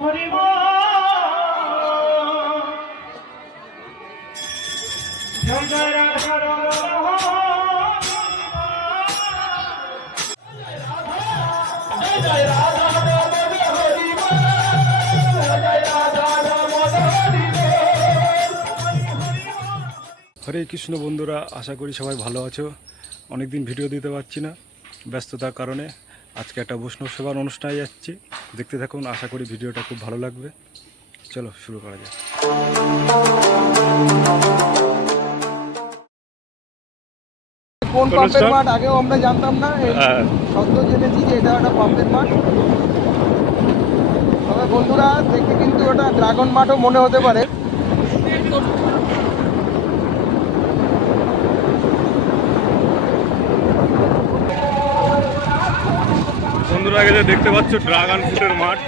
জয় জয় রাধা হরে কৃষ্ণ বন্ধুরা, আশা করি সবাই ভালো আছো। অনেকদিন ভিডিও দিতে পারছি না, ব্যস্ততার কারণে। আজকে একটা বৈষ্ণব সেবার অনুষ্ঠানে যাচ্ছি, দেখতে থাকুন। আশা করি ভিডিওটা খুব ভালো লাগবে। চলো শুরু করা যাক। কোন পাম্পের মাঠ আগেও আমরা জানতাম না, সদ্য জেনেছি যে এটা একটা পাম্পের মাঠ। তবে বন্ধুরা দেখে কিন্তু ওটা ড্রাগন মাঠও মনে হতে পারে। বন্ধুরা আগে যে দেখতে পাচ্ছ ড্রাগন ফ্রুটের মাঠ,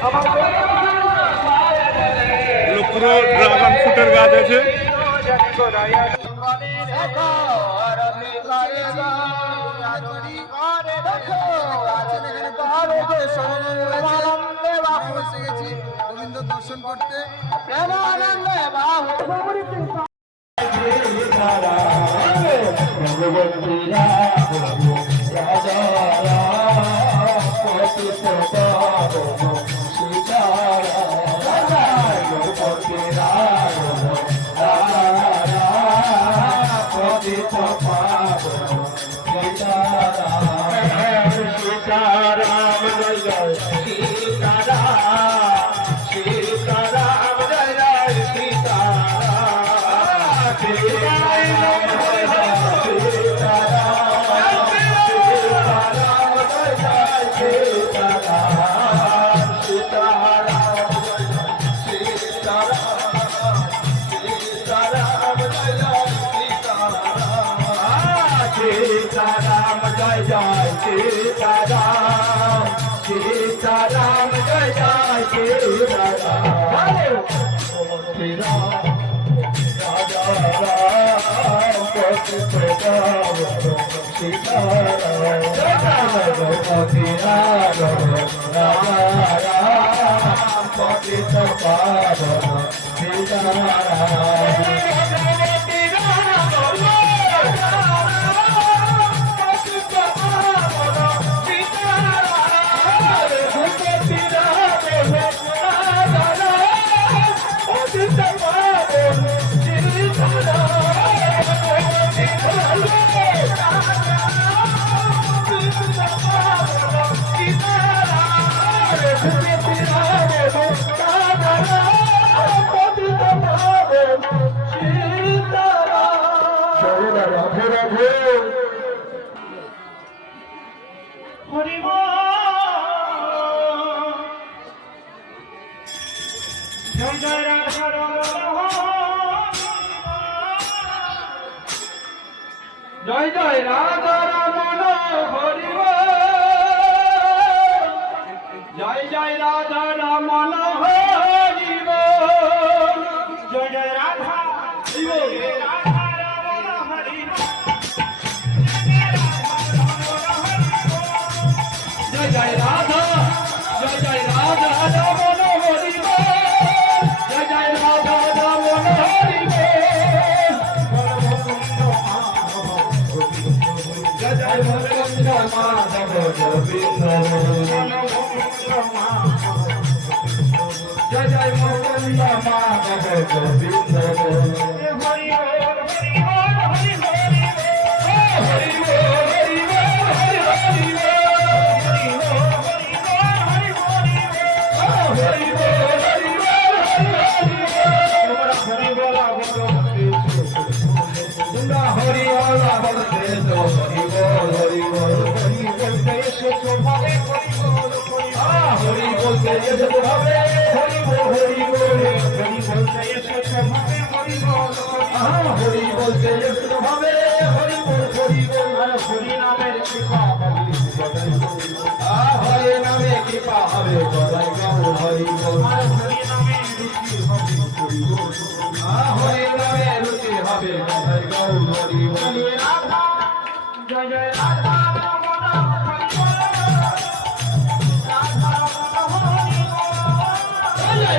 পুরো ড্রাগন ফ্রুটের গাছ আছে। গোবিন্দ দর্শন করতে জয় জয় রাধা রমন হরি জয় জয় রাধা রমন হরি জয় জয় রাধা জয় জয় রাধা জয় জয় রাধা রমন হরি জয় জয় রাধা রমন হরি জয় জয় মুকুন্দ মাধব গোবিন্দ জয় জয় মুকুন্দ মাধব গোবিন্দ হরি হরে নামে কৃপা হবে হরে নামে রুচি হবে জয় জয় রাধা জয়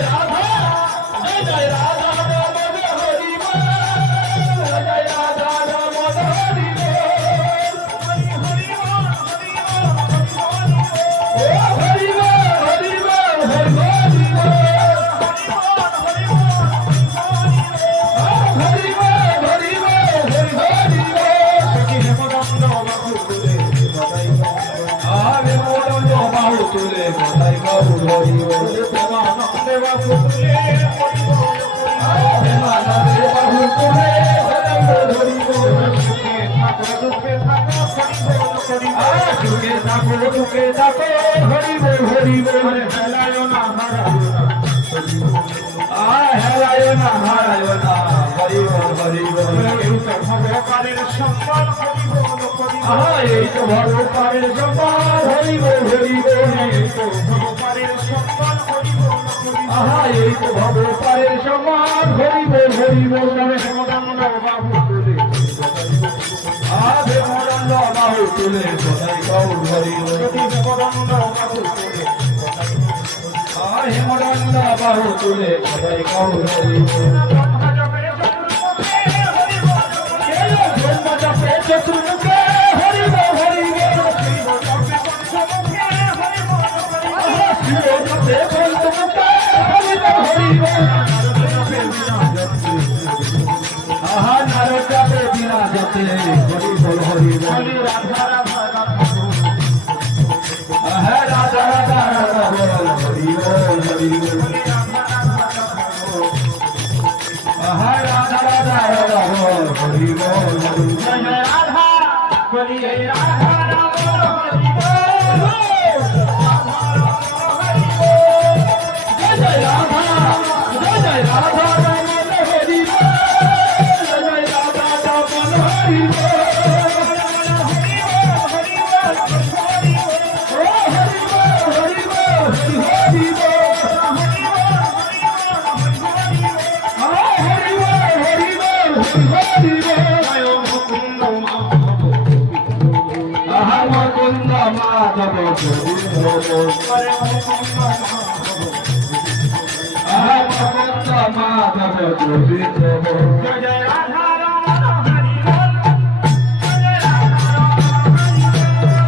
এই তো ভগবানের সম্মান হরিব হরিব, আহা এই তো ভগবানের সম্মান হরিব হরিব। বাবু তুলে আধে মরণ বাহু তুলে কোথায় গৌর হরিব, আহে মরণ বাহু তুলে কোথায় গৌর হরিব। চতুর্মুখে হরিব হরিব, আহা নারকাতে বিনা যাতে হরিব হরিব, আহা রাধা রাধা রাধা বল হরিব হরিব, আহা রাধা রাধা রাধা বল হরিব হরিব। রাধা বলিয়ে রাধা রাম হরিব, জয় জয় রাধা জয় জয় রাধা রাম হরিব, জয় জয় রাধা রাম হরিব, মাধব গোবিন্দ জয় জয় রাধা রাম হরি বল, জয় রাধা রাম হরি বল, জয়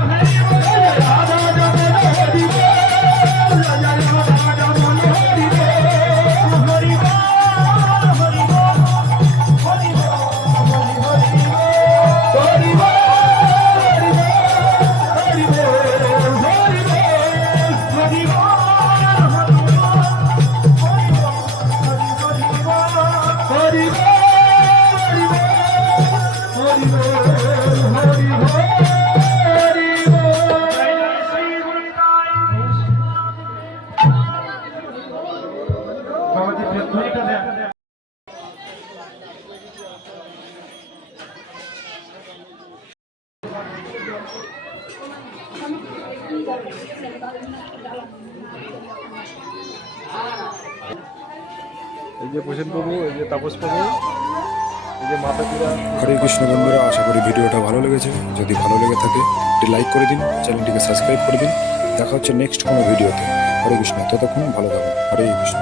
রাধা রমন হরি বল, জয় রাধা রমন হরি বল, হরি বল হরি বল হরি বল হরি বল এই যে প্রসেন বাবু, এই যে তাপস বাবু, এই যে মাতা পিতা। হরে কৃষ্ণ বন্ধুরা, আশা করি ভিডিওটা ভালো লেগেছে। যদি ভালো লেগে থাকে একটি লাইক করে দিন, চ্যানেলটিকে সাবস্ক্রাইব করে দিন। দেখা হচ্ছে নেক্সট কোনো ভিডিওতে। হরে কৃষ্ণ, ততক্ষণ ভালো থাকুন। হরে কৃষ্ণ।